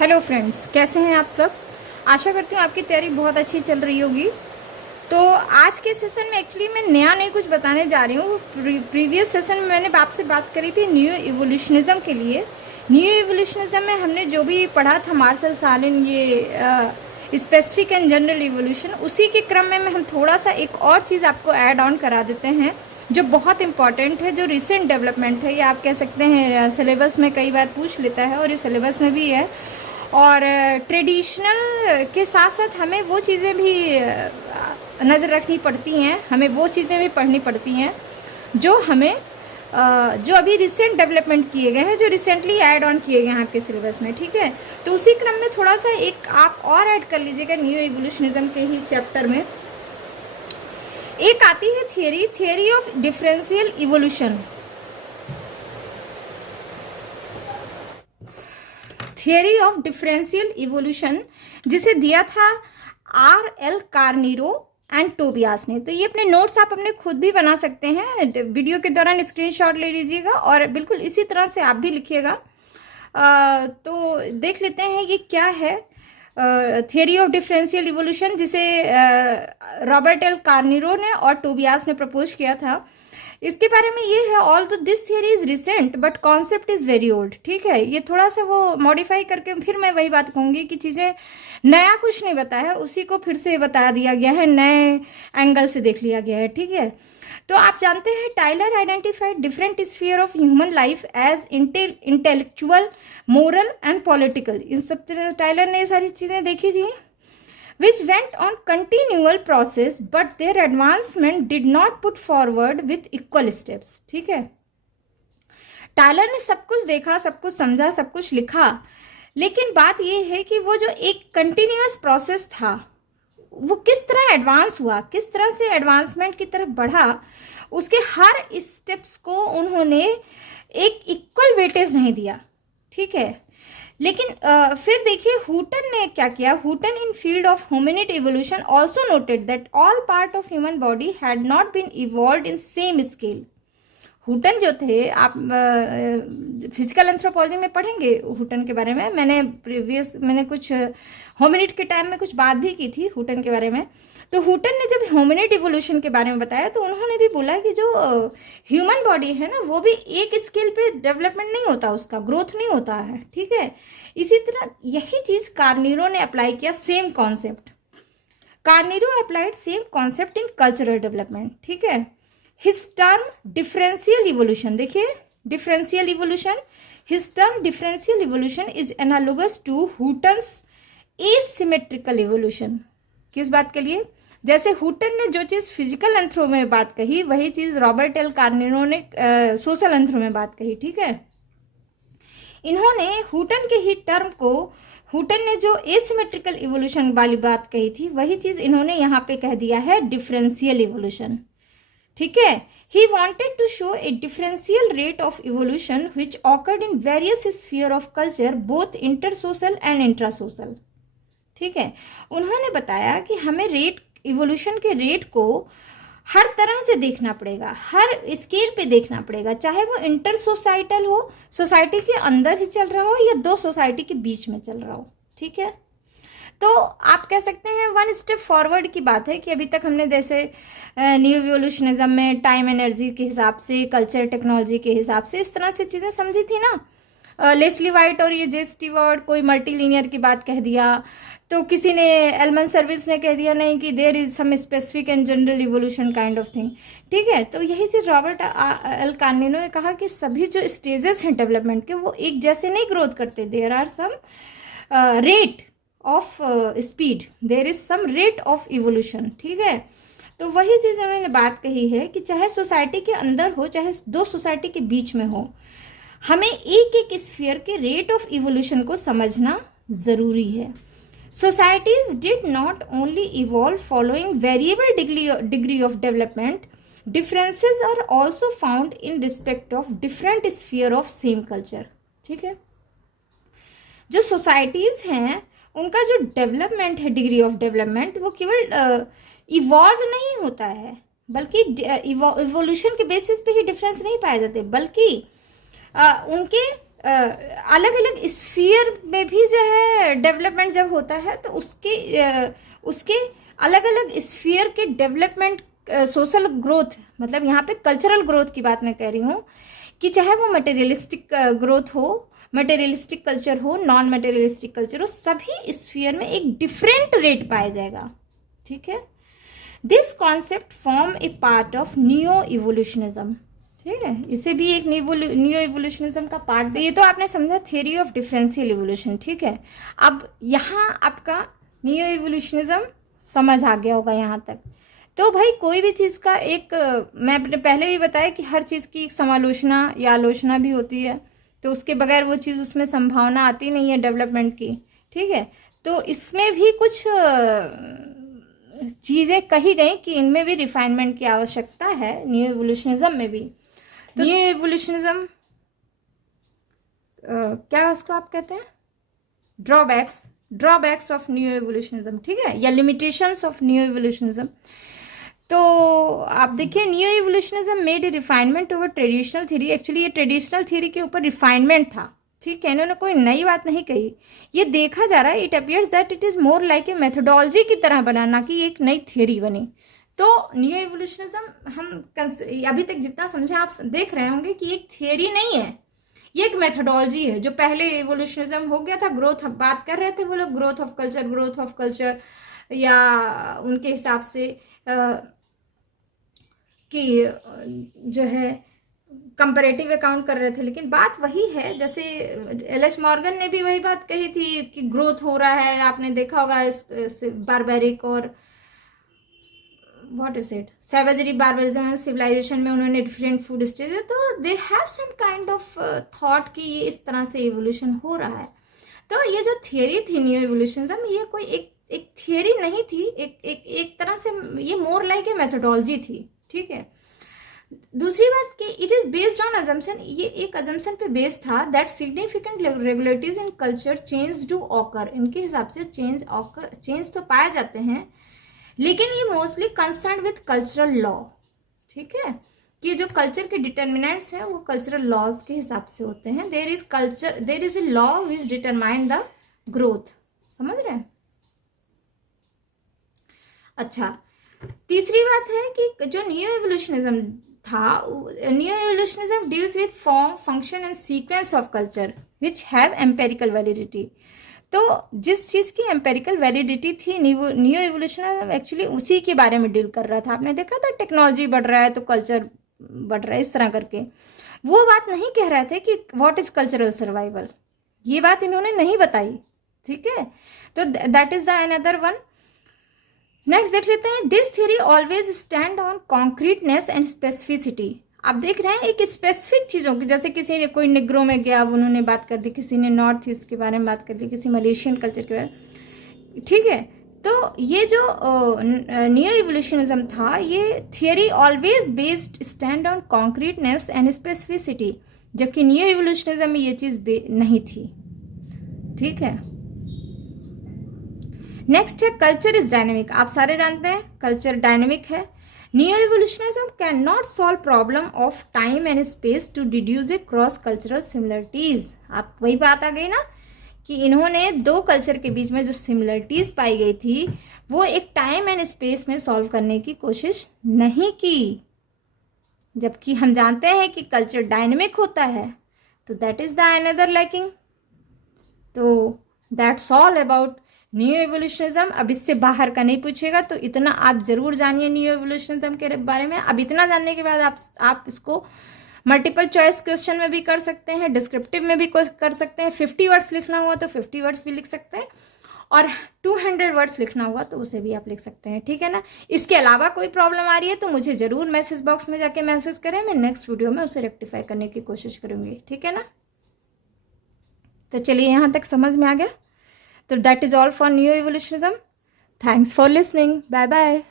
Hello friends, कैसे हैं आप सब। आशा करती हूँ आपकी तैयारी बहुत अच्छी चल रही होगी। तो आज के सेशन में एक्चुअली मैं नया नहीं कुछ बताने जा रही हूँ। प्रीवियस सेशन में मैंने आपसे बात करी थी न्यू इवोल्यूशनिज्म के लिए। न्यू इवोल्यूशनिज्म में हमने जो भी पढ़ा था मार्शल सालिन, ये स्पेसिफिक एंड जनरल इवोल्यूशन, उसी के क्रम में हम थोड़ा सा एक और चीज़ आपको ऐड ऑन करा देते हैं जो बहुत इंपॉर्टेंट है, जो रिसेंट डेवलपमेंट है। ये आप कह सकते हैं सिलेबस में कई बार पूछ लेता है और ये सिलेबस में भी है। और ट्रेडिशनल के साथ साथ हमें वो चीज़ें भी नज़र रखनी पड़ती हैं, हमें वो चीज़ें भी पढ़नी पड़ती हैं जो हमें जो अभी रिसेंट डेवलपमेंट किए गए हैं, जो रिसेंटली ऐड ऑन किए गए हैं आपके सिलेबस में। ठीक है, तो उसी क्रम में थोड़ा सा एक आप और ऐड कर लीजिएगा न्यू इवोल्यूशनिज्म के ही चैप्टर में। एक आती है theory of differential evolution. Theory of differential evolution जिसे दिया था R.L. कार्नीरो एंड टोबियास ने। तो ये अपने नोट्स आप अपने खुद भी बना सकते हैं, वीडियो के दौरान स्क्रीनशॉट ले लीजिएगा और बिल्कुल इसी तरह से आप भी लिखिएगा। तो देख लेते हैं ये क्या है थियरी ऑफ डिफरेंशियल इवोल्यूशन, जिसे रॉबर्ट एल कार्नीरो ने और टोबियास ने प्रपोज किया था। इसके बारे में ये है, ऑल दो this theory is recent but concept is very old. ठीक है, ये थोड़ा सा वो मॉडिफाई करके फिर मैं वही बात कहूँगी कि चीज़ें नया कुछ नहीं बताया है, उसी को फिर से बता दिया गया है, नए एंगल से देख लिया गया है। ठीक है, तो आप जानते हैं Tylor identified different sphere of human life as intellectual, moral and political. इन सब टाइलर ने ये सारी चीज़ें देखी थी, which went on continual process but their advancement did not put forward with equal steps। ठीक है, टायलर ने सब कुछ देखा, सब कुछ समझा, सब कुछ लिखा, लेकिन बात यह है कि वो जो एक कंटिन्यूअस प्रोसेस था वो किस तरह एडवांस हुआ, किस तरह से एडवांसमेंट की तरफ बढ़ा, उसके हर स्टेप्स को उन्होंने एक इक्वल वेटेज नहीं दिया। ठीक है, लेकिन फिर देखिए हुटन ने क्या किया। Hooton in field of hominid evolution also noted that all part of human body had not been evolved in same scale. Hooton जो थे, आप फिजिकल एंथ्रोपोलॉजी में पढ़ेंगे हुटन के बारे में। मैंने कुछ होमिनिड के टाइम में कुछ बात भी की थी हुटन के बारे में। तो हुटन ने जब होमिनिड इवोल्यूशन के बारे में बताया तो उन्होंने भी बोला कि जो ह्यूमन बॉडी है ना, वो भी एक स्केल पे डेवलपमेंट नहीं होता, उसका ग्रोथ नहीं होता है। ठीक है, इसी तरह यही चीज़ कार्नीरो ने अप्लाई किया, same concept. Carneiro applied same concept in cultural development. ठीक है, हिज टर्म डिफरेंशियल इवोल्यूशन, देखिए differential evolution, his term differential evolution is analogous to Hooton's asymmetrical evolution. किस बात के लिए? जैसे हुटन ने जो चीज़ फिजिकल एंथ्रो में बात कही, वही चीज़ रॉबर्ट एल कार्नीरो ने सोशल एंथ्रो में बात कही। ठीक है, इन्होंने हुटन के ही टर्म को, हुटन ने जो एसिमेट्रिकल इवोल्यूशन वाली बात कही थी, वही चीज़ इन्होंने यहाँ पे कह दिया है डिफरेंशियल इवोल्यूशन। ठीक है, he wanted to show a differential rate of evolution which occurred in various sphere of culture both inter social and intra social. ठीक है, उन्होंने बताया कि हमें रेट, इवोल्यूशन के रेट को हर तरह से देखना पड़ेगा, हर स्केल पे देखना पड़ेगा, चाहे वो इंटर सोसाइटल हो, सोसाइटी के अंदर ही चल रहा हो या दो सोसाइटी के बीच में चल रहा हो। ठीक है, तो आप कह सकते हैं वन स्टेप फॉरवर्ड की बात है कि अभी तक हमने जैसे न्यू इवोल्यूशनिज्म में टाइम एनर्जी के हिसाब से, कल्चर टेक्नोलॉजी के हिसाब से इस तरह से चीज़ें समझी थी ना। लेस्ली वाइट और ये जे स्टीवर्ट कोई मल्टीलीनियर की बात कह दिया, तो किसी ने एलमन सर्विस ने कह दिया नहीं कि there is some specific and general evolution kind of thing. ठीक है, तो यही चीज़ रॉबर्ट एल कार्नीरो ने कहा कि सभी जो स्टेजेस हैं डेवलपमेंट के, वो एक जैसे नहीं ग्रोथ करते। There are some rate of speed, there is some rate of evolution. ठीक है, तो वही चीज़ उन्होंने बात कही है कि चाहे सोसाइटी के अंदर हो, चाहे दो सोसाइटी के बीच में हो, हमें एक एक स्फीयर के रेट ऑफ इवोल्यूशन को समझना ज़रूरी है। Societies did not only evolve following variable degree of development, differences are also found in respect of different sphere of same culture. ठीक है, जो सोसाइटीज़ हैं उनका जो डेवलपमेंट है, डिग्री ऑफ डेवलपमेंट, वो केवल इवॉल्व नहीं होता है, बल्कि इवोल्यूशन के बेसिस पे ही डिफरेंस नहीं पाए जाते, बल्कि उनके अलग अलग स्फीयर में भी जो है डेवलपमेंट जब होता है तो उसके अलग अलग स्फीयर के डेवलपमेंट, सोशल ग्रोथ, मतलब यहाँ पे कल्चरल ग्रोथ की बात मैं कह रही हूँ कि चाहे वो मटेरियलिस्टिक ग्रोथ हो, मटेरियलिस्टिक कल्चर हो, नॉन मटेरियलिस्टिक कल्चर हो, सभी स्फीयर में एक डिफरेंट रेट पाया जाएगा। ठीक है, this concept form a part of neo evolutionism. ठीक है, इसे भी एक नियो इवोल्यूशनिज्म का पार्ट। ये तो आपने समझा थियरी ऑफ डिफरेंशियल इवोल्यूशन। ठीक है, अब यहाँ आपका नियो इवोल्यूशनिज्म समझ आ गया होगा यहाँ तक। तो भाई कोई भी चीज़ का एक, मैं पहले भी बताया कि हर चीज़ की एक समालोचना या आलोचना भी होती है, तो उसके बगैर वो चीज़, उसमें संभावना आती नहीं है डेवलपमेंट की। ठीक है, तो इसमें भी कुछ चीज़ें कही गई कि इनमें भी रिफाइनमेंट की आवश्यकता है, न्यू इवोल्यूशनिज्म में भी। तो न्यू इवोल्यूशनिज्म क्या उसको आप कहते हैं, ड्रॉबैक्स ऑफ न्यू इवोल्यूशनिज्म। ठीक है, या लिमिटेशंस ऑफ न्यू इवोल्यूशनिज्म। तो आप देखिए, new evolutionism made a refinement over traditional theory. Actually ये ट्रेडिशनल थ्योरी के ऊपर रिफाइनमेंट था। ठीक है, इन्होंने कोई नई बात नहीं कही। ये देखा जा रहा है, it appears that it is more like a methodology की तरह बना, ना कि एक नई थ्योरी बनी। तो न्यू इवोल्यूशनिज्म हम अभी तक जितना समझे आप देख रहे होंगे कि एक थियरी नहीं है, ये एक मेथोडोलॉजी है। जो पहले इवोल्यूशनिज्म हो गया था, ग्रोथ बात कर रहे थे वो लोग, ग्रोथ ऑफ कल्चर, या उनके हिसाब से कि जो है कंपैरेटिव अकाउंट कर रहे थे, लेकिन बात वही है। जैसे एल.एच. मॉर्गन ने भी वही बात कही थी कि ग्रोथ हो रहा है। आपने देखा होगा बारबेरिक और what is it, savagery, barbarism, civilisation में उन्होंने डिफरेंट फूड स्टेज, तो they have some kind of thought कि ये इस तरह से इवोल्यूशन हो रहा है। तो ये जो थियरी थी न्यू इवोल्यूशनिज्म, ये कोई एक थियरी नहीं थी, एक तरह से ये मोर लाइक ए मेथोडोलॉजी थी। ठीक है, दूसरी बात कि it is based on assumption, ये एक अजम्पशन पे बेस्ड था that significant regulatories in culture change do occur. इनके हिसाब से चेंज तो पाए जाते हैं, लेकिन ये mostly concern with cultural law. ठीक है, कि जो कल्चर के डिटर्मिनेंट्स हैं वो कल्चरल लॉज के हिसाब से होते हैं। There is a law which determine the growth. समझ रहे हैं? अच्छा, तीसरी बात है कि जो न्यू इवोल्यूशनिज्म था, new evolutionism deals with form, function and sequence of culture which have empirical validity. तो जिस चीज़ की एम्पेरिकल वैलिडिटी थी, न्यू इवोल्यूशनिज्म एक्चुअली उसी के बारे में डील कर रहा था। आपने देखा था टेक्नोलॉजी बढ़ रहा है तो कल्चर बढ़ रहा है, इस तरह करके। वो बात नहीं कह रहे थे कि व्हाट इज कल्चरल सर्वाइवल, ये बात इन्होंने नहीं बताई। ठीक है, तो that is the another one. Next देख लेते हैं, this theory always stand on concreteness and specificity. आप देख रहे हैं एक स्पेसिफिक चीज़ों की, जैसे किसी ने कोई निग्रो में गया, उन्होंने बात कर दी, किसी ने नॉर्थ ईस्ट के बारे में बात कर दी, किसी मलेशियन कल्चर के बारे में। ठीक है, तो ये जो न्यू इवोल्यूशनिज्म था, ये theory always based stand on concreteness and specificity, जबकि न्यू इवोल्यूशनिज्म में ये चीज़ नहीं थी। ठीक है, नेक्स्ट है कल्चर इज डायनेमिक। आप सारे जानते हैं कल्चर डायनेमिक है। New evolutionism can not solve problem of time and space to deduce a cross cultural similarities. आप वही बात आ गई ना कि इन्होंने दो कल्चर के बीच में जो सिमिलरिटीज पाई गई थी वो एक टाइम एंड स्पेस में सॉल्व करने की कोशिश नहीं की, जबकि हम जानते हैं कि कल्चर डायनेमिक होता है। तो that is the another lacking. तो दैट्स ऑल अबाउट न्यू इवोल्यूशनिज्म। अब इससे बाहर का नहीं पूछेगा, तो इतना आप जरूर जानिए न्यू इवोल्यूशनिज्म के बारे में। अब इतना जानने के बाद आप इसको मल्टीपल चॉइस क्वेश्चन में भी कर सकते हैं, डिस्क्रिप्टिव में भी कर सकते हैं। 50 वर्ड्स लिखना हुआ तो 50 वर्ड्स भी लिख सकते हैं, और 200 वर्ड्स लिखना हुआ तो उसे भी आप लिख सकते हैं। ठीक है ना? इसके अलावा कोई प्रॉब्लम आ रही है तो मुझे ज़रूर मैसेज बॉक्स में जाके मैसेज करें, मैं नेक्स्ट वीडियो में उसे रेक्टिफाई करने की कोशिश करूँगी। ठीक है ना? तो चलिए, यहाँ तक समझ में आ गया। तो that is all for new evolutionism. Thanks for listening. Bye bye.